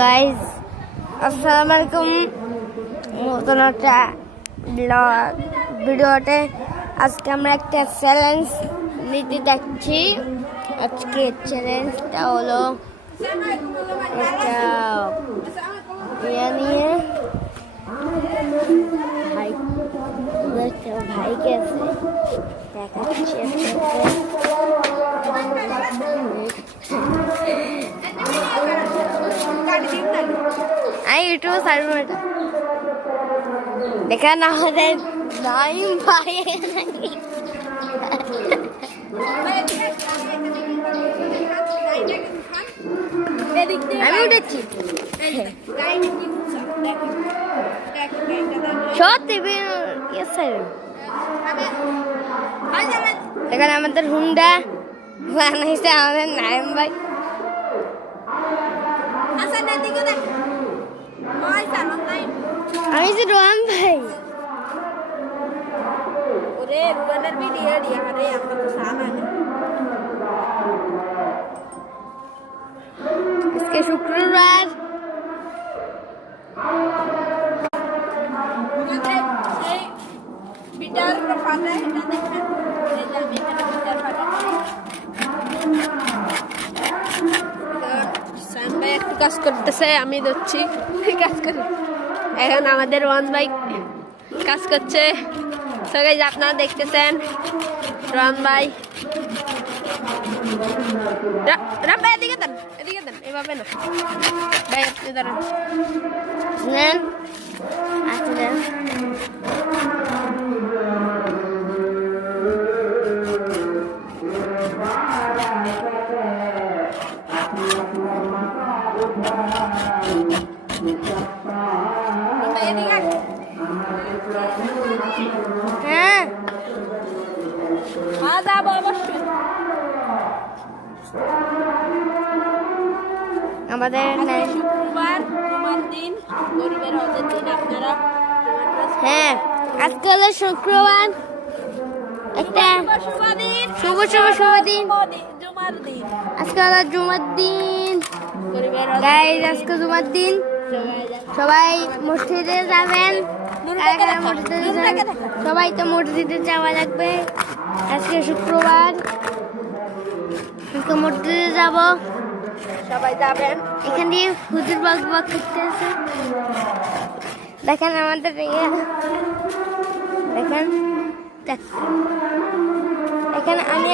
Guys আসসালামু আলাইকুম। নতুন একটা ভিডিওতে আজকে আমরা একটা চ্যালেঞ্জ নিতে যাচ্ছি। আজকে চ্যালেঞ্জটা হলো একটা নিয়ে ভাইকে আছে দেখাচ্ছি। আমি ইউটিউব সার্ভ দেখা না হলে নাইম ভাই আমি উঠেছি সত্যি এখানে আমাদের হুন্ডা বানাইছে আমাদের নাইম ভাই। আমি যে রোহান ভাই আজকে শুক্রবার কাজ করতেছে, আমি ধরছি কাজ করি। এখন আমাদের রোহান ভাই কাজ করছে। সবাই আপনারা দেখতেছেন রোহান ভাই। এদিকে দেন, এদিকে দেন, এভাবে না ভাই, আপনি দাঁড়ান। হ্যাঁ যাবো অবশ্যই। আমাদের শুক্রবার তোমার দিন, গরিবের হজের দিন। আপনারা হ্যাঁ আজকে হলো শুক্রবার, একটা শুভ দিন। আজকে হলো জুমার দিন গাইজ, আজকে জুমার দিন। সবাই মসজিদে যাবেন, সবাই তো মসজিদে যাওয়া লাগবে। আজকে শুক্রবার, আজকে মসজিদে যাব, সবাই যাবেন। এখান দিয়ে হুজুর বক করতে আছে। দেখেন আমাদের দেখেন আমি